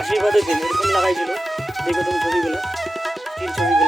আশীর্বাদের দিন এরকম লাগাইছিল তুমি ছবিগুলো তিন ছবিগুলো।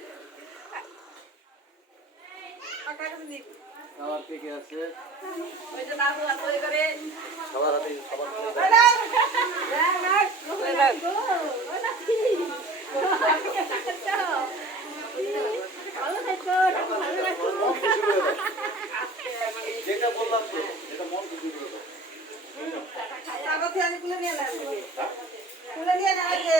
খাবার আছে? খাবার আমি খাবার যেটা বললাম তো এটা মন খুশি করে দাও। নিয়ে নিয়ে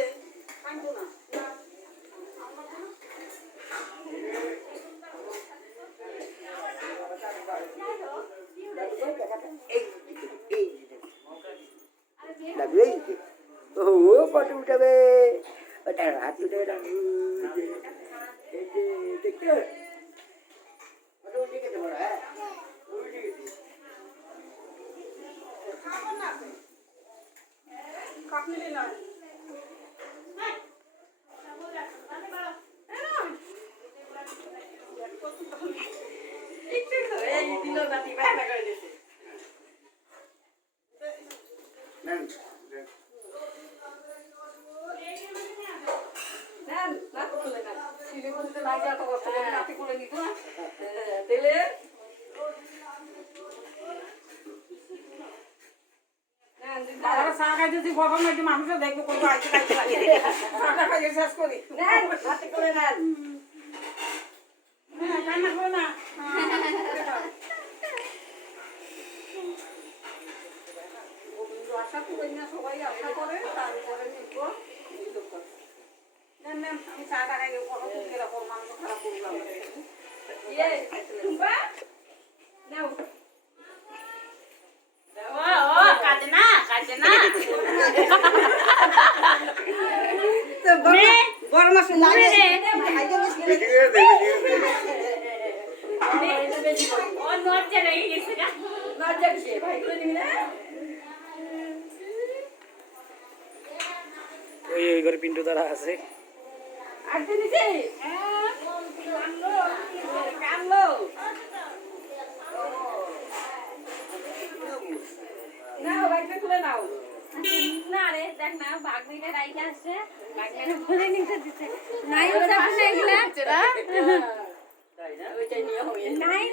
চা খাইতে যদি গরম নাকি মানুষও দেখবে করব আইতে খাইতে লাগে চাটা খাইয়ে শেষ করি। নেন করে নেন। হ্যাঁ কান্না করে না। আশা করে না সবাই আশা করে তারপরে নিব। ওই ওই ঘরে পিন্টু তারা আছে। নাও। না রে দেখ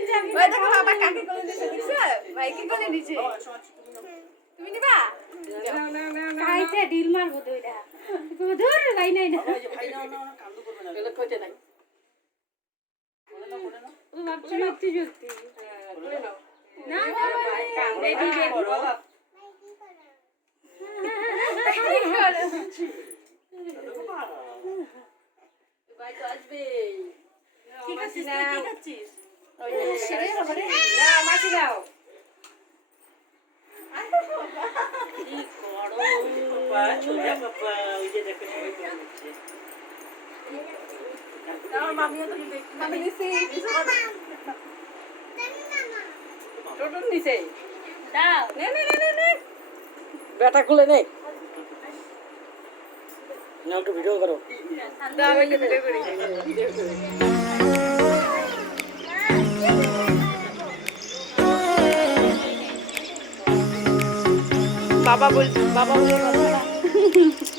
যাবি না? বাবা কাকে করে দিছে? ভাইকে করে দিছে তুমি নিবা খাইতে ডিল মারবো তো ধর ভাই নাই। না ও ভাবছি সত্যি। সত্যি না রেডি রেডি। ঠিক আছে না মাছি দাও। বেটা খুলে নে না একটু ভিডিও করো। ভিডিও করি বাবা বল বাবা বলে কথাটা